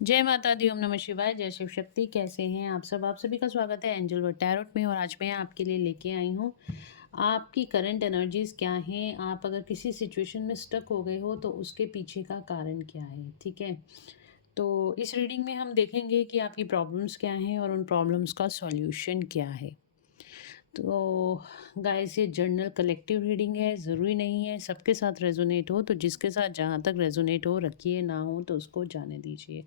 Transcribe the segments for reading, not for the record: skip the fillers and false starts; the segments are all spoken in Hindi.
जय माता दी, ओम नमः शिवाय, जय शिव शक्ति। कैसे हैं आप सब? आप सभी का स्वागत है एंजल वर्ड टैरोट में। और आज मैं आपके लिए लेके आई हूँ आपकी करंट एनर्जीज क्या हैं। आप अगर किसी सिचुएशन में स्टक हो गए हो तो उसके पीछे का कारण क्या है, ठीक है। तो इस रीडिंग में हम देखेंगे कि आपकी प्रॉब्लम्स क्या हैं और उन प्रॉब्लम्स का सॉल्यूशन क्या है। तो गाइस, ये जर्नल कलेक्टिव रीडिंग है, ज़रूरी नहीं है सबके साथ रेजोनेट हो। तो जिसके साथ जहाँ तक रेजोनेट हो रखिए, ना हो तो उसको जाने दीजिए।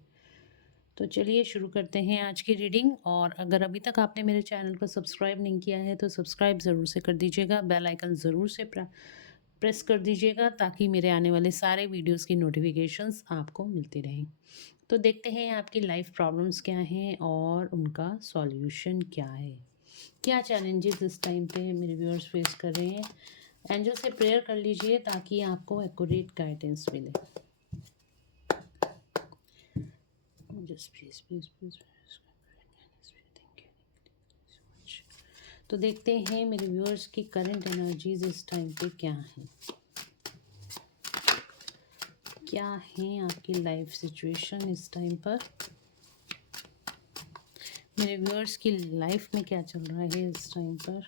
तो चलिए शुरू करते हैं आज की रीडिंग। और अगर अभी तक आपने मेरे चैनल को सब्सक्राइब नहीं किया है तो सब्सक्राइब ज़रूर से कर दीजिएगा, बेल आइकन ज़रूर से प्रेस कर दीजिएगा ताकि मेरे आने वाले सारे वीडियोस की नोटिफिकेशंस आपको मिलती रहें। तो देखते हैं आपकी लाइफ प्रॉब्लम्स क्या हैं और उनका सॉल्यूशन क्या है। क्या चैलेंजेस इस टाइम पे मेरे व्यूअर्स फेस कर रहे हैं। एंजल से प्रेयर कर लीजिए ताकि आपको एक्यूरेट गाइडेंस मिले। Just please please please. तो देखते हैं मेरे व्यूअर्स की करंट एनर्जीज इस टाइम पे क्या हैं। क्या है आपकी लाइफ सिचुएशन इस टाइम पर। मेरे व्यूअर्स की लाइफ में क्या चल रहा है इस टाइम पर।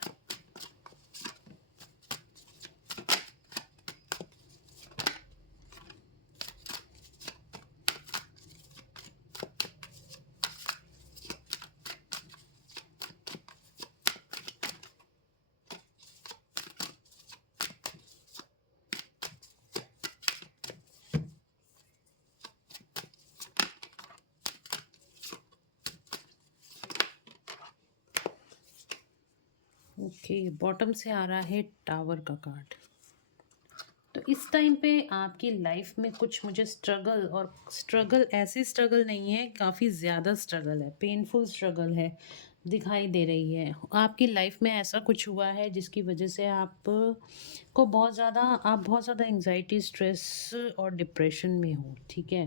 ओके, बॉटम से आ रहा है टावर का कार्ड। तो इस टाइम पे आपकी लाइफ में कुछ मुझे स्ट्रगल, और स्ट्रगल ऐसी स्ट्रगल नहीं है, काफ़ी ज़्यादा स्ट्रगल है, पेनफुल स्ट्रगल है, दिखाई दे रही है। आपकी लाइफ में ऐसा कुछ हुआ है जिसकी वजह से आप को बहुत ज़्यादा एंजाइटी, स्ट्रेस और डिप्रेशन में हो, ठीक है।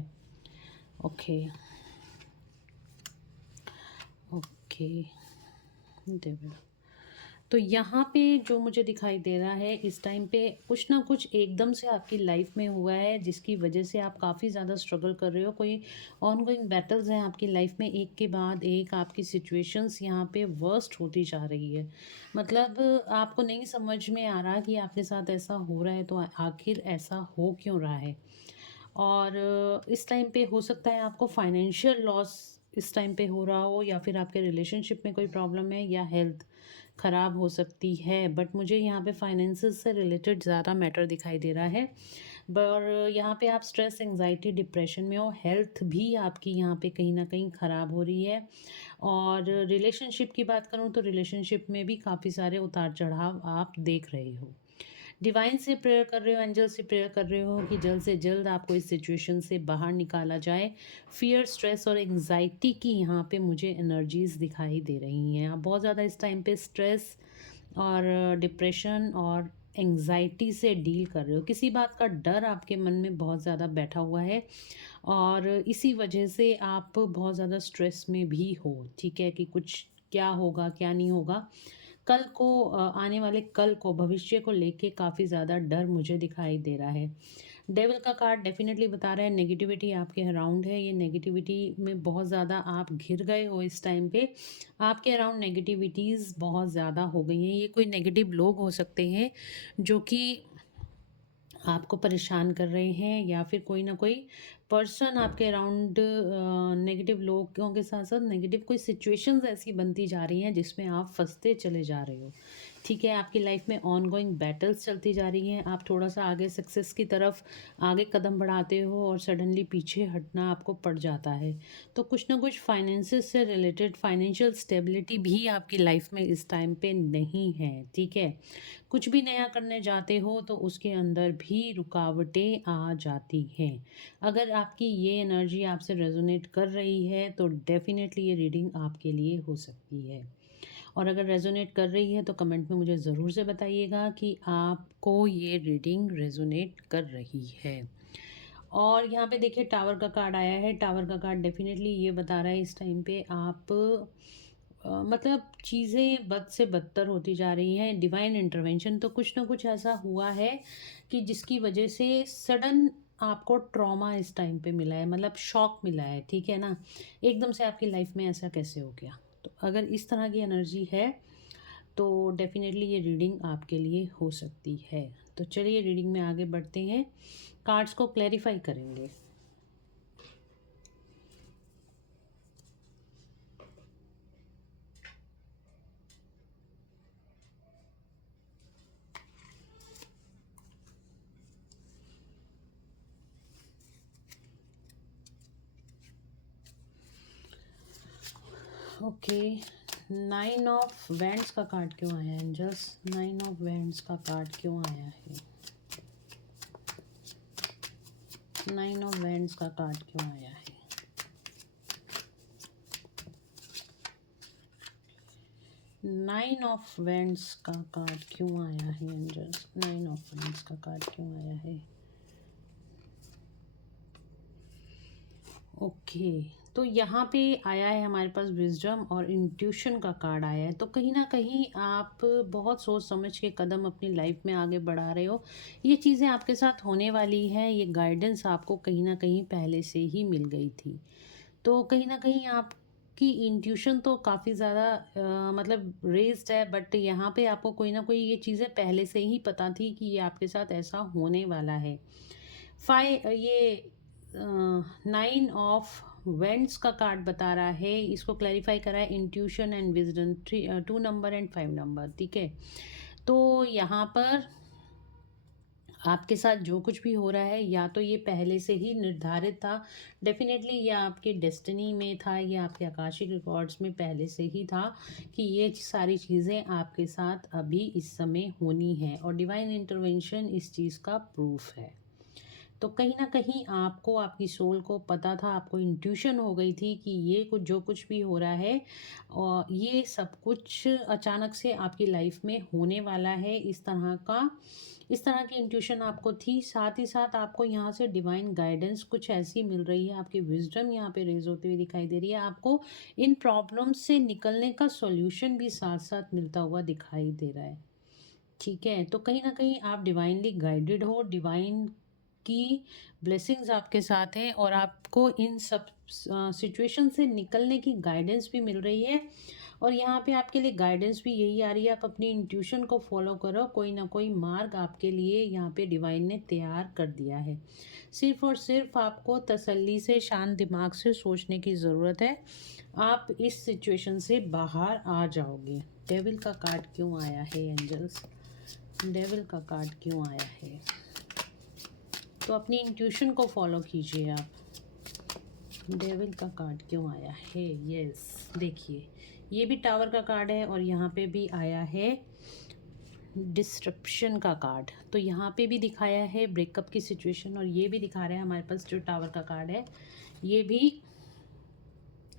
ओके ओके देवर। तो यहाँ पे जो मुझे दिखाई दे रहा है इस टाइम पे कुछ ना कुछ एकदम से आपकी लाइफ में हुआ है जिसकी वजह से आप काफ़ी ज़्यादा स्ट्रगल कर रहे हो। कोई ऑनगोइंग बैटल्स हैं आपकी लाइफ में, एक के बाद एक आपकी सिचुएशंस यहाँ पे वर्स्ट होती जा रही है। मतलब आपको नहीं समझ में आ रहा कि आपके साथ ऐसा हो रहा है, तो आखिर ऐसा हो क्यों रहा है। और इस टाइम पे हो सकता है आपको फाइनेंशियल लॉस इस टाइम पे हो रहा हो, या फिर आपके रिलेशनशिप में कोई प्रॉब्लम है, या हेल्थ ख़राब हो सकती है। बट मुझे यहाँ पे फाइनेंसेस से रिलेटेड ज़्यादा मैटर दिखाई दे रहा है। और यहाँ पे आप स्ट्रेस, एंजाइटी, डिप्रेशन में हो। हेल्थ भी आपकी यहाँ पे कहीं ना कहीं ख़राब हो रही है। और रिलेशनशिप की बात करूँ तो रिलेशनशिप में भी काफ़ी सारे उतार चढ़ाव आप देख रहे हो। डिवाइन से प्रेयर कर रहे हो, एंजल से प्रेयर कर रहे हो कि जल्द से जल्द आपको इस सिचुएशन से बाहर निकाला जाए। फियर, स्ट्रेस और एंजाइटी की यहाँ पे मुझे एनर्जीज दिखाई दे रही हैं। आप बहुत ज़्यादा इस टाइम पे स्ट्रेस और डिप्रेशन और एंजाइटी से डील कर रहे हो। किसी बात का डर आपके मन में बहुत ज़्यादा बैठा हुआ है और इसी वजह से आप बहुत ज़्यादा स्ट्रेस में भी हो, ठीक है, कि कुछ क्या होगा क्या नहीं होगा। कल को आने वाले कल को, भविष्य को लेके काफ़ी ज़्यादा डर मुझे दिखाई दे रहा है। डेविल का कार्ड डेफिनेटली बता रहा है नेगेटिविटी आपके अराउंड है। ये नेगेटिविटी में बहुत ज़्यादा आप घिर गए हो इस टाइम पे। आपके अराउंड नेगेटिविटीज़ बहुत ज़्यादा हो गई हैं। ये कोई नेगेटिव लोग हो सकते हैं जो कि आपको परेशान कर रहे हैं, या फिर कोई ना कोई पर्सन आपके अराउंड नेगेटिव लोगों के साथ साथ नेगेटिव कोई सिचुएशंस ऐसी बनती जा रही हैं जिसमें आप फंसते चले जा रहे हो, ठीक है। आपकी लाइफ में ऑनगोइंग बैटल्स चलती जा रही हैं। आप थोड़ा सा आगे सक्सेस की तरफ आगे कदम बढ़ाते हो और सडनली पीछे हटना आपको पड़ जाता है। तो कुछ ना कुछ फाइनेंसिस से रिलेटेड फाइनेंशियल स्टेबिलिटी भी आपकी लाइफ में इस टाइम पे नहीं है, ठीक है। कुछ भी नया करने जाते हो तो उसके अंदर भी रुकावटें आ जाती हैं। अगर आपकी ये एनर्जी आपसे रेजोनेट कर रही है तो डेफिनेटली ये रीडिंग आपके लिए हो सकती है। और अगर रेजोनेट कर रही है तो कमेंट में मुझे ज़रूर से बताइएगा कि आपको ये रीडिंग रेजोनेट कर रही है। और यहाँ पे देखिए टावर का कार्ड आया है। टावर का कार्ड डेफिनेटली ये बता रहा है इस टाइम पे आप मतलब चीज़ें बद से बदतर होती जा रही हैं। डिवाइन इंटरवेंशन, तो कुछ ना कुछ ऐसा हुआ है कि जिसकी वजह से सडन आपको ट्रॉमा इस टाइम पे मिला है, मतलब शॉक मिला है, ठीक है ना। एकदम से आपकी लाइफ में ऐसा कैसे हो गया। तो अगर इस तरह की एनर्जी है तो डेफिनेटली ये रीडिंग आपके लिए हो सकती है। तो चलिए रीडिंग में आगे बढ़ते हैं, कार्ड्स को क्लैरिफाई करेंगे। ओके, 9 ऑफ वैंड्स का कार्ड क्यों आया है एंजल्स? 9 ऑफ वैंड्स का कार्ड क्यों आया है? 9 ऑफ वैंड्स का कार्ड क्यों आया है? 9 ऑफ वैंड्स का कार्ड क्यों आया है एंजल्स? 9 ऑफ वैंड्स का कार्ड क्यों आया है? ओके, तो यहाँ पे आया है हमारे पास विजडम और इंट्यूशन का कार्ड आया है। तो कहीं ना कहीं आप बहुत सोच समझ के कदम अपनी लाइफ में आगे बढ़ा रहे हो। ये चीज़ें आपके साथ होने वाली हैं, ये गाइडेंस आपको कहीं ना कहीं पहले से ही मिल गई थी। तो कहीं ना कहीं आपकी इंट्यूशन तो काफ़ी ज़्यादा मतलब रेज्ड है, बट यहाँ पे आपको कोई ना कोई ये चीज़ें पहले से ही पता थी कि ये आपके साथ ऐसा होने वाला है। ये 9 ऑफ वेंट्स का कार्ड बता रहा है, इसको क्लैरिफाई करा है intuition and wisdom, 2 number and 5 number, ठीक है। तो यहाँ पर आपके साथ जो कुछ भी हो रहा है या तो ये पहले से ही निर्धारित था, डेफिनेटली ये आपके डेस्टिनी में था, ये आपके आकाशिक रिकॉर्ड्स में पहले से ही था कि ये सारी चीज़ें आपके साथ अभी इस समय होनी है, और डिवाइन इंटरवेंशन इस चीज़ का प्रूफ है। तो कहीं न कहीं आपको, आपकी सोल को पता था, आपको इंट्यूशन हो गई थी कि ये कुछ जो कुछ भी हो रहा है और ये सब कुछ अचानक से आपकी लाइफ में होने वाला है। इस तरह की इंट्यूशन आपको थी। साथ ही साथ आपको यहाँ से डिवाइन गाइडेंस कुछ ऐसी मिल रही है, आपकी विज़डम यहाँ पे रेज़ होती हुई दिखाई दे रही है। आपको इन प्रॉब्लम्स से निकलने का सॉल्यूशन भी साथ-साथ मिलता हुआ दिखाई दे रहा है। ठीक है, तो कहीं न कहीं आप डिवाइनली गाइडेड हो, डिवाइन की ब्लेसिंग्स आपके साथ हैं और आपको इन सब सिचुएशन से निकलने की गाइडेंस भी मिल रही है। और यहाँ पे आपके लिए गाइडेंस भी यही आ रही है, आप अपनी इंट्यूशन को फॉलो करो, कोई ना कोई मार्ग आपके लिए यहाँ पे डिवाइन ने तैयार कर दिया है। सिर्फ और सिर्फ आपको तसल्ली से, शांत दिमाग से सोचने की ज़रूरत है, आप इस सिचुएशन से बाहर आ जाओगे। डेविल का कार्ड क्यों आया है एंजल्स? डेविल का कार्ड क्यों आया है? तो अपनी इंट्यूशन को फॉलो कीजिए आप। डेविल का कार्ड क्यों आया है? यस, देखिए ये भी टावर का कार्ड है और यहाँ पे भी आया है डिस्ट्रप्शन का कार्ड। तो यहाँ पे भी दिखाया है ब्रेकअप की सिचुएशन, और ये भी दिखा रहा है हमारे पास जो टावर का कार्ड है, ये भी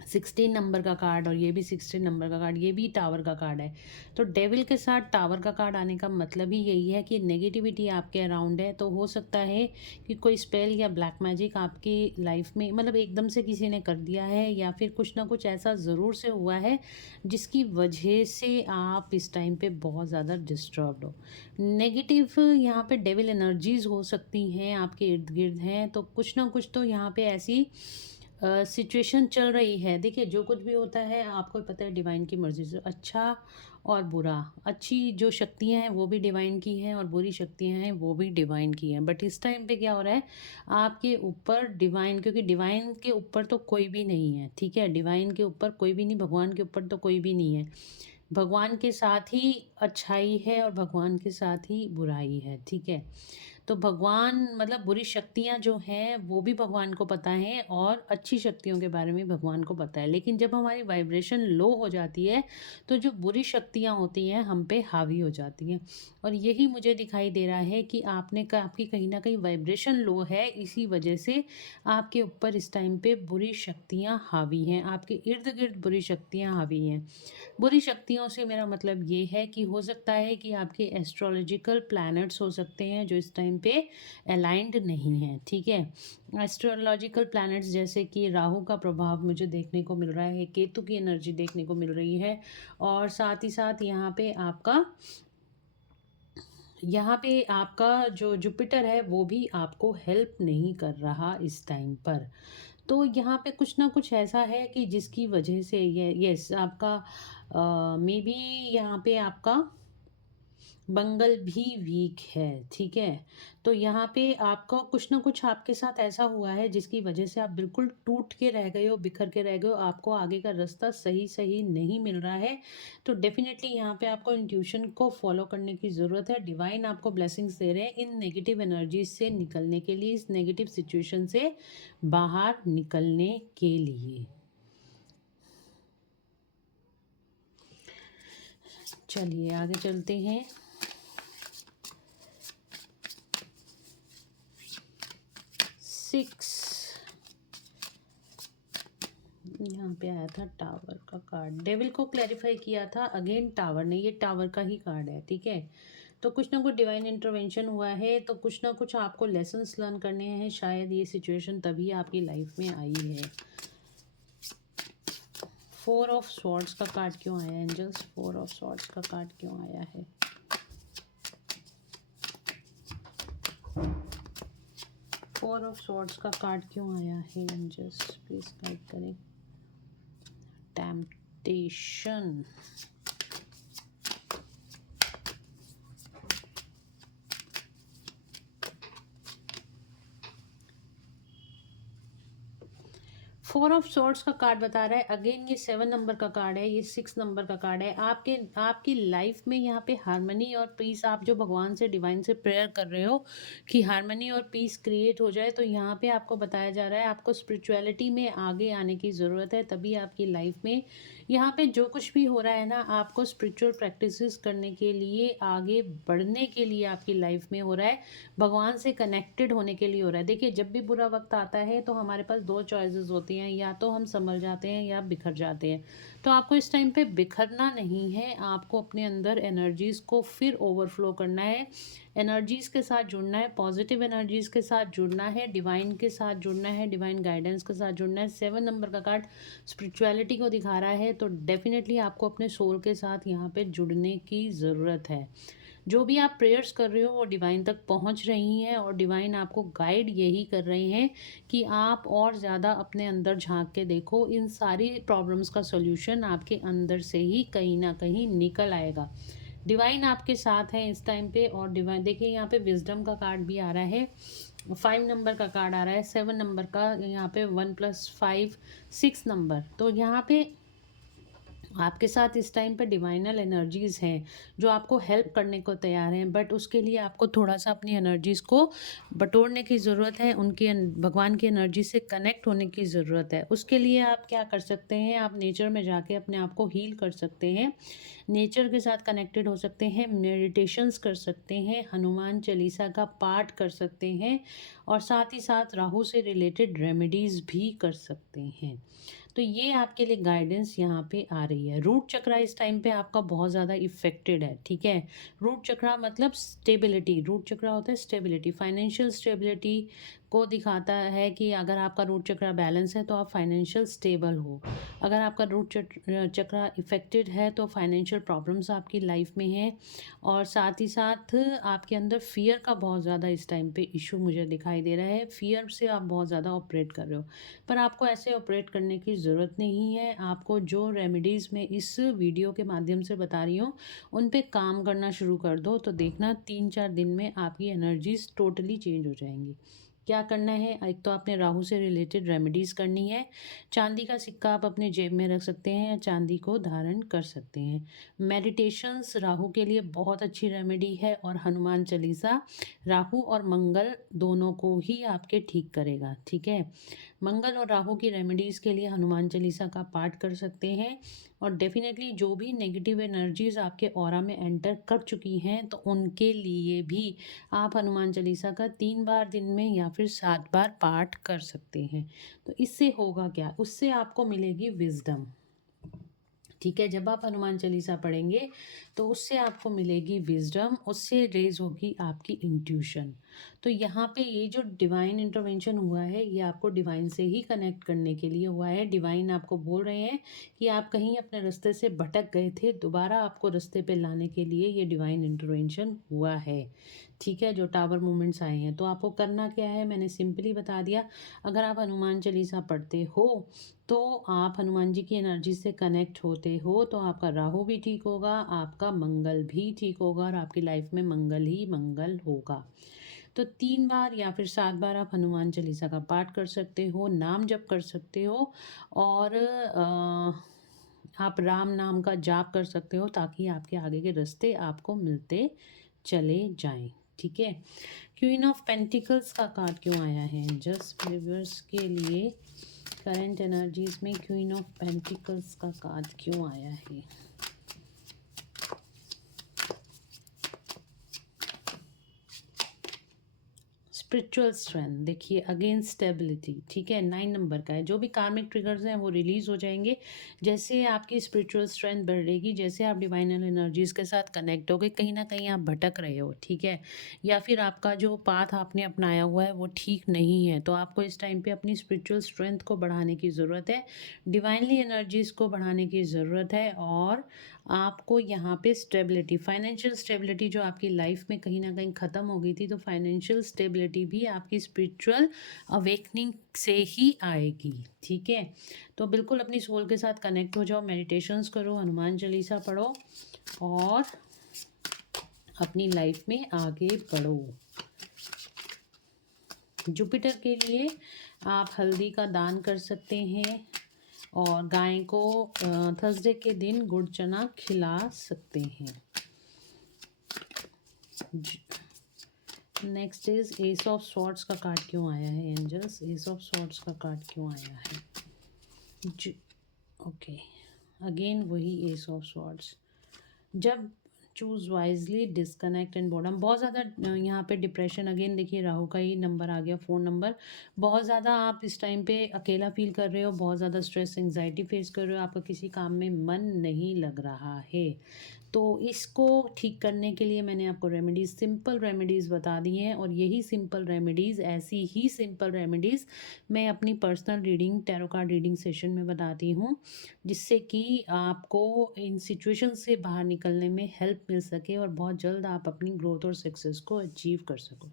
16 नंबर का कार्ड, और ये भी 16 नंबर का कार्ड, ये भी टावर का कार्ड है। तो डेविल के साथ टावर का कार्ड आने का मतलब ही यही है कि नेगेटिविटी आपके अराउंड है। तो हो सकता है कि कोई स्पेल या ब्लैक मैजिक आपकी लाइफ में, मतलब एकदम से किसी ने कर दिया है, या फिर कुछ ना कुछ ऐसा ज़रूर से हुआ है जिसकी वजह से आप इस टाइम पे बहुत ज़्यादा डिस्टर्ब्ड हो। नेगेटिव यहाँ पे डेविल एनर्जीज हो सकती हैं, आपके इर्द गिर्द हैं, तो कुछ ना कुछ तो यहाँ पे ऐसी सिचुएशन चल रही है। देखिए जो कुछ भी होता है आपको पता है डिवाइन की मर्ज़ी से, अच्छा और बुरा, अच्छी जो शक्तियाँ हैं वो भी डिवाइन की हैं और बुरी शक्तियाँ हैं वो भी डिवाइन की हैं। बट इस टाइम पे क्या हो रहा है, आपके ऊपर डिवाइन, क्योंकि डिवाइन के ऊपर तो कोई भी नहीं है, ठीक है, डिवाइन के ऊपर कोई भी नहीं, भगवान के ऊपर तो कोई भी नहीं है। भगवान के साथ ही अच्छाई है और भगवान के साथ ही बुराई है, ठीक है। तो भगवान, मतलब बुरी शक्तियाँ जो हैं वो भी भगवान को पता है और अच्छी शक्तियों के बारे में भगवान को पता है। लेकिन जब हमारी वाइब्रेशन लो हो जाती है तो जो बुरी शक्तियाँ होती हैं हम पे हावी हो जाती हैं। और यही मुझे दिखाई दे रहा है कि आपकी कहीं ना कहीं वाइब्रेशन लो है, इसी वजह से आपके ऊपर इस टाइम पे बुरी शक्तियाँ हावी हैं, आपके इर्द गिर्द बुरी शक्तियाँ हावी हैं। बुरी शक्तियों से मेरा मतलब ये है कि हो सकता है कि आपके एस्ट्रोलॉजिकल प्लैनेट्स हो सकते हैं जो इस टाइम पे अलाइंड नहीं हैं, ठीक है। एस्ट्रोलॉजिकल प्लैनेट्स जैसे कि राहु का प्रभाव मुझे देखने को मिल रहा है, केतु की एनर्जी देखने को मिल रही है, और साथ ही साथ यहाँ पे आपका यहाँ पे आपका जो जुपिटर है वो भी आपको हेल्प नहीं कर रहा इस टाइम पर। तो यहाँ पे कुछ ना कुछ ऐसा है कि जिसकी वजह से ये यस आपका मे बी यहाँ पे आपका मंगल भी वीक है, ठीक है? तो यहाँ पे आपका कुछ ना कुछ आपके साथ ऐसा हुआ है जिसकी वजह से आप बिल्कुल टूट के रह गए हो, बिखर के रह गए हो, आपको आगे का रास्ता सही नहीं मिल रहा है। तो डेफ़िनेटली यहाँ पे आपको इंट्यूशन को फ़ॉलो करने की ज़रूरत है। डिवाइन आपको ब्लेसिंग्स दे रहे हैं इन नेगेटिव एनर्जीज़ से निकलने के लिए, इस नेगेटिव सिचुएशन से बाहर निकलने के लिए। चलिए आगे चलते हैं। सिक्स यहाँ पे आया था टावर का कार्ड, डेविल को क्लैरिफाई किया था, अगेन टावर नहीं, ये टावर का ही कार्ड है, ठीक है? तो कुछ ना कुछ डिवाइन इंटरवेंशन हुआ है, तो कुछ ना कुछ आपको लेसन्स लर्न करने हैं, शायद ये सिचुएशन तभी आपकी लाइफ में आई है। 4 ऑफ स्वॉर्ड्स का कार्ड क्यों आया एंजल्स? 4 ऑफ स्वॉर्ड्स का कार्ड क्यों आया है? 4 ऑफ स्वॉर्ड्स का कार्ड क्यों आया है एंजल्स? प्लीज गाइड करें। टेम्पटेशन, 4 ऑफ स्वॉर्ड्स का कार्ड बता रहा है, अगेन ये 7 नंबर का कार्ड है, ये 6 नंबर का कार्ड है। आपकी लाइफ में यहाँ पे हार्मनी और पीस, आप जो भगवान से डिवाइन से प्रेयर कर रहे हो कि हार्मनी और पीस क्रिएट हो जाए, तो यहाँ पे आपको बताया जा रहा है आपको स्पिरिचुअलिटी में आगे आने की ज़रूरत है, तभी आपकी लाइफ में यहाँ पे जो कुछ भी हो रहा है ना, आपको स्पिरिचुअल प्रैक्टिसेस करने के लिए, आगे बढ़ने के लिए आपकी लाइफ में हो रहा है, भगवान से कनेक्टेड होने के लिए हो रहा है। देखिए, जब भी बुरा वक्त आता है तो हमारे पास 2 चॉइसेस होती हैं, या तो हम संभल जाते हैं या बिखर जाते हैं। तो आपको इस टाइम पे बिखरना नहीं है, आपको अपने अंदर एनर्जीज़ को फिर ओवरफ्लो करना है, एनर्जीज़ के साथ जुड़ना है, पॉजिटिव एनर्जीज़ के साथ जुड़ना है, डिवाइन के साथ जुड़ना है, डिवाइन गाइडेंस के साथ जुड़ना है। 7 नंबर का कार्ड स्पिरिचुअलिटी को दिखा रहा है, तो डेफिनेटली आपको अपने सोल के साथ यहाँ पे जुड़ने की ज़रूरत है। जो भी आप प्रेयर्स कर रहे हो वो डिवाइन तक पहुंच रही हैं, और डिवाइन आपको गाइड यही कर रहे हैं कि आप और ज़्यादा अपने अंदर झांक के देखो, इन सारी प्रॉब्लम्स का सॉल्यूशन आपके अंदर से ही कहीं ना कहीं निकल आएगा। डिवाइन आपके साथ है इस टाइम पे, और डिवाइन देखिए यहाँ पे विजडम का कार्ड भी आ रहा है, 5 नंबर का कार्ड आ रहा है, 7 नंबर का, यहाँ पे 1+5 6 नंबर। तो यहाँ पे आपके साथ इस टाइम पे डिवाइनल एनर्जीज़ हैं जो आपको हेल्प करने को तैयार हैं, बट उसके लिए आपको थोड़ा सा अपनी एनर्जीज़ को बटोरने की ज़रूरत है, उनकी भगवान की एनर्जी से कनेक्ट होने की ज़रूरत है। उसके लिए आप क्या कर सकते हैं, आप नेचर में जाके अपने आप को हील कर सकते हैं, नेचर के साथ कनेक्टेड हो सकते हैं, मेडिटेशंस कर सकते हैं, हनुमान चालीसा का पाठ कर सकते हैं, और साथ ही साथ राहु से रिलेटेड रेमेडीज़ भी कर सकते हैं। तो ये आपके लिए गाइडेंस यहाँ पे आ रही है। रूट चक्रा इस टाइम पे आपका बहुत ज़्यादा इफेक्टेड है, ठीक है? रूट चक्रा मतलब स्टेबिलिटी, रूट चक्रा होता है स्टेबिलिटी, फाइनेंशियल स्टेबिलिटी को दिखाता है कि अगर आपका रूट चक्रा बैलेंस है तो आप फाइनेंशियल स्टेबल हो। अगर आपका रूट चक्रा इफेक्टेड है तो फाइनेंशियल प्रॉब्लम्स आपकी लाइफ में हैं, और साथ ही साथ आपके अंदर फियर का बहुत ज़्यादा इस टाइम पे इशू मुझे दिखाई दे रहा है। फियर से आप बहुत ज़्यादा ऑपरेट कर रहे हो, पर आपको ऐसे ऑपरेट करने की ज़रूरत नहीं है। आपको जो रेमेडीज़ मैं इस वीडियो के माध्यम से बता रही हूँ उन पे काम करना शुरू कर दो, तो देखना 3-4 दिन में आपकी एनर्जीज टोटली चेंज हो जाएंगी। क्या करना है, एक तो आपने राहु से रिलेटेड रेमेडीज़ करनी है। चांदी का सिक्का आप अपने जेब में रख सकते हैं, या चांदी को धारण कर सकते हैं। मेडिटेशंस राहु के लिए बहुत अच्छी रेमेडी है, और हनुमान चालीसा राहु और मंगल दोनों को ही आपके ठीक करेगा, ठीक है? मंगल और राहु की रेमेडीज़ के लिए हनुमान चालीसा का पाठ कर सकते हैं, और डेफिनेटली जो भी नेगेटिव एनर्जीज आपके ऑरा में एंटर कर चुकी हैं तो उनके लिए भी आप हनुमान चालीसा का 3 बार दिन में या फिर 7 बार पाठ कर सकते हैं। तो इससे होगा क्या, उससे आपको मिलेगी विजडम। ठीक है। जब आप हनुमान चालीसा पढ़ेंगे तो उससे आपको मिलेगी विजडम, उससे रेज होगी आपकी इंट्यूशन। तो यहाँ पे ये जो डिवाइन इंटरवेंशन हुआ है ये आपको डिवाइन से ही कनेक्ट करने के लिए हुआ है। डिवाइन आपको बोल रहे हैं कि आप कहीं अपने रास्ते से भटक गए थे, दोबारा आपको रास्ते पे लाने के लिए ये डिवाइन इंटरवेंशन हुआ है। ठीक है, जो टावर मूवमेंट्स आए हैं, तो आपको करना क्या है मैंने सिंपली बता दिया। अगर आप हनुमान चालीसा पढ़ते हो तो आप हनुमान जी की एनर्जी से कनेक्ट होते हो तो आपका राहु भी ठीक होगा, आपका मंगल भी ठीक होगा और आपकी लाइफ में मंगल ही मंगल होगा। तो 3 बार या फिर 7 बार आप हनुमान चालीसा का पाठ कर सकते हो, नाम जप कर सकते हो और आप राम नाम का जाप कर सकते हो ताकि आपके आगे के रास्ते आपको मिलते चले जाएं। ठीक है। क्वीन ऑफ पेंटिकल्स का कार्ड क्यों आया है जस्ट व्यूअर्स के लिए? करंट एनर्जीज में क्वीन ऑफ पेंटिकल्स का कार्ड क्यों आया है? स्पिरिचुअल स्ट्रेंथ, देखिए अगेन स्टेबिलिटी। ठीक है, 9 नंबर का है। जो भी कार्मिक ट्रिगर्स हैं वो रिलीज हो जाएंगे जैसे आपकी स्पिरिचुअल स्ट्रेंथ बढ़ेगी, जैसे आप डिवाइनल एनर्जीज के साथ कनेक्ट होगे। कहीं ना कहीं आप भटक रहे हो, ठीक है, या फिर आपका जो पाथ आपने अपनाया हुआ है वो ठीक नहीं है, तो आपको इस टाइम पे अपनी स्पिरिचुअल स्ट्रेंथ को बढ़ाने की ज़रूरत है, डिवाइनली एनर्जीज को बढ़ाने की ज़रूरत है। और आपको यहाँ पे स्टेबिलिटी, फाइनेंशियल स्टेबिलिटी जो आपकी लाइफ में कहीं ना कहीं ख़त्म हो गई थी, तो फाइनेंशियल स्टेबिलिटी भी आपकी स्पिरिचुअल अवेकनिंग से ही आएगी। ठीक है, तो बिल्कुल अपनी सोल के साथ कनेक्ट हो जाओ, मेडिटेशंस करो, हनुमान चालीसा पढ़ो और अपनी लाइफ में आगे बढ़ो। जुपिटर के लिए आप हल्दी का दान कर सकते हैं और गाय को थर्सडे के दिन गुड़ चना खिला सकते हैं। Next is S of swords का कार्ड क्यों आया है एंजल्स? एस ऑफ स्वॉर्ड्स का कार्ड क्यों आया है? ओके, अगेन वही एस ऑफ स्वॉर्ड्स। जब choose wisely, disconnect and boredom, बहुत ज़्यादा यहाँ पे डिप्रेशन, अगेन देखिए राहु का ही नंबर आ गया, 4 नंबर। बहुत ज़्यादा आप इस टाइम पे अकेला फील कर रहे हो, बहुत ज़्यादा स्ट्रेस एंजाइटी फेस कर रहे हो, आपका किसी काम में मन नहीं लग रहा है। तो इसको ठीक करने के लिए मैंने आपको रेमेडीज़, सिंपल रेमेडीज़ बता दी हैं और यही सिंपल रेमेडीज़, ऐसी ही सिंपल रेमेडीज़ मैं अपनी personal reading, tarot card reading session में बताती हूँ, जिससे कि आपको इन सिचुएशन से बाहर निकलने में हेल्प मिल सके और बहुत जल्द आप अपनी ग्रोथ और सक्सेस को अचीव कर सको।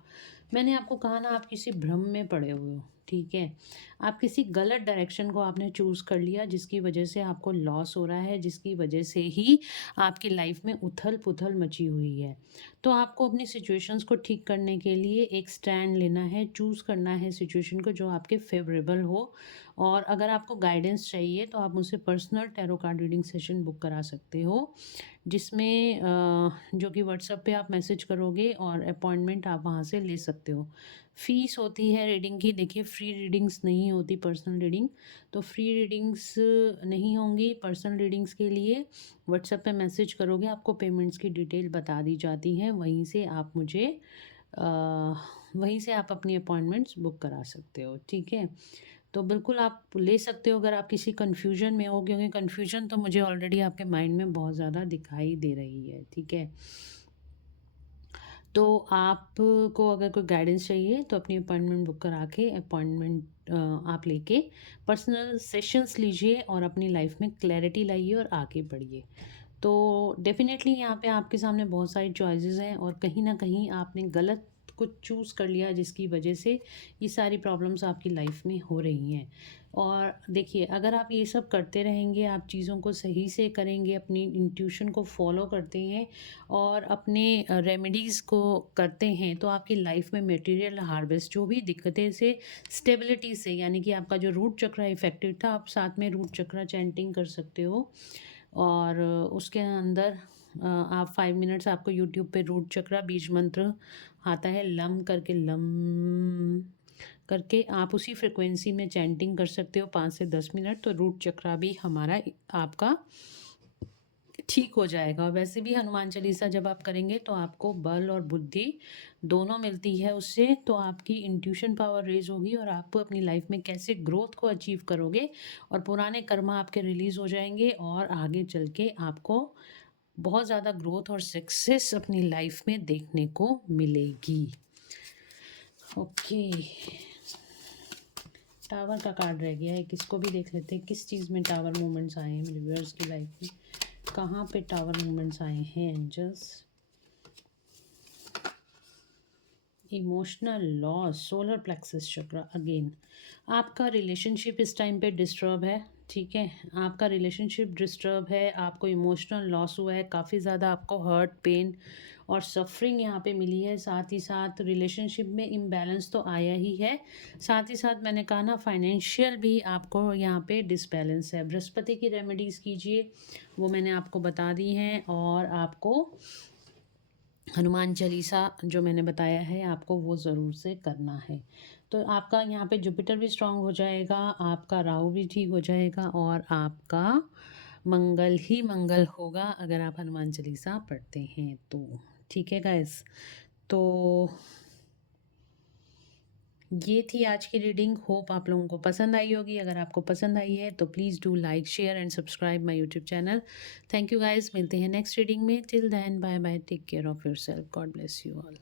मैंने आपको कहा ना, आप किसी भ्रम में पड़े हुए हो, ठीक है, आप किसी गलत डायरेक्शन को आपने चूज़ कर लिया जिसकी वजह से आपको लॉस हो रहा है, जिसकी वजह से ही आपकी लाइफ में उथल पुथल मची हुई है। तो आपको अपनी सिचुएशंस को ठीक करने के लिए एक स्टैंड लेना है, चूज़ करना है सिचुएशन को जो आपके फेवरेबल हो। और अगर आपको गाइडेंस चाहिए तो आप मुझसे personal tarot card reading session book करा सकते हो, जिसमें जो कि व्हाट्सएप पे आप मैसेज करोगे और अपॉइंटमेंट आप वहाँ से ले सकते हो। फ़ीस होती है रीडिंग की, देखिए फ्री रीडिंग्स नहीं होती पर्सनल रीडिंग, तो फ्री रीडिंग्स नहीं होंगी। पर्सनल रीडिंग्स के लिए व्हाट्सएप पे मैसेज करोगे, आपको पेमेंट्स की डिटेल बता दी जाती है, वहीं से आप मुझे वहीं से आप अपनी अपॉइंटमेंट्स बुक करा सकते हो। ठीक है, तो बिल्कुल आप ले सकते हो अगर आप किसी कन्फ्यूजन में हो, क्योंकि कन्फ्यूजन तो मुझे ऑलरेडी आपके माइंड में बहुत ज़्यादा दिखाई दे रही है। ठीक है, तो आपको अगर कोई गाइडेंस चाहिए तो अपनी अपॉइंटमेंट बुक करा के अपॉइंटमेंट आप लेके पर्सनल सेशंस लीजिए और अपनी लाइफ में क्लैरिटी लाइए और आगे बढ़िए। तो डेफिनेटली यहाँ पे आपके सामने बहुत सारी चॉइसेस हैं और कहीं ना कहीं आपने गलत कुछ चूज़ कर लिया जिसकी वजह से ये सारी प्रॉब्लम्स आपकी लाइफ में हो रही हैं। और देखिए, अगर आप ये सब करते रहेंगे, आप चीज़ों को सही से करेंगे, अपनी इंट्यूशन को फॉलो करते हैं और अपने रेमेडीज़ को करते हैं, तो आपकी लाइफ में मटेरियल हार्वेस्ट, जो भी दिक्कतें से, स्टेबिलिटी से, यानी कि आपका जो रूट चक्र इफेक्टिव था, आप साथ में रूट चक्र चैंटिंग कर सकते हो। और उसके अंदर आप 5 मिनट्स, आपको यूट्यूब पे रूट चक्र बीज मंत्र आता है, लम करके, लम करके आप उसी फ्रिक्वेंसी में चैंटिंग कर सकते हो 5 से 10 मिनट, तो रूट चक्र भी हमारा आपका ठीक हो जाएगा। और वैसे भी हनुमान चालीसा जब आप करेंगे तो आपको बल और बुद्धि दोनों मिलती है उससे, तो आपकी इंट्यूशन पावर रेज़ होगी और आप अपनी लाइफ में कैसे ग्रोथ को अचीव करोगे और पुराने कर्म आपके रिलीज़ हो जाएँगे और आगे चल के आपको बहुत ज़्यादा ग्रोथ और सक्सेस अपनी लाइफ में देखने को मिलेगी। ओके, टावर का कार्ड रह गया है, किसको भी देख लेते हैं किस चीज़ में टावर मूवमेंट्स आए हैं मेरे व्यूअर्स की लाइफ में, कहाँ पे टावर मूवमेंट्स आए हैं angels. Emotional loss, solar plexus chakra again, आपका रिलेशनशिप इस टाइम पे डिस्टर्ब है, ठीक है, आपका रिलेशनशिप डिस्टर्ब है, आपको इमोशनल लॉस हुआ है, काफ़ी ज़्यादा आपको हर्ट, पेन और सफरिंग यहाँ पे मिली है। साथ ही साथ रिलेशनशिप में इम्बैलेंस तो आया ही है, साथ ही साथ मैंने कहा ना फाइनेंशियल भी आपको यहाँ पे डिसबैलेंस है। बृहस्पति की रेमेडीज़ कीजिए, वो मैंने आपको बता दी हैं, और आपको हनुमान चालीसा जो मैंने बताया है आपको वो ज़रूर से करना है। तो आपका यहाँ पे जुपिटर भी स्ट्रांग हो जाएगा, आपका राहु भी ठीक हो जाएगा और आपका मंगल ही मंगल होगा अगर आप हनुमान चालीसा पढ़ते हैं तो। ठीक है गाइस, तो ये थी आज की रीडिंग। होप आप लोगों को पसंद आई होगी। अगर आपको पसंद आई है तो please do like, share and subscribe my YouTube channel. Thank you guys, मिलते हैं नेक्स्ट रीडिंग में। Till then bye bye, take care of yourself, God bless you all.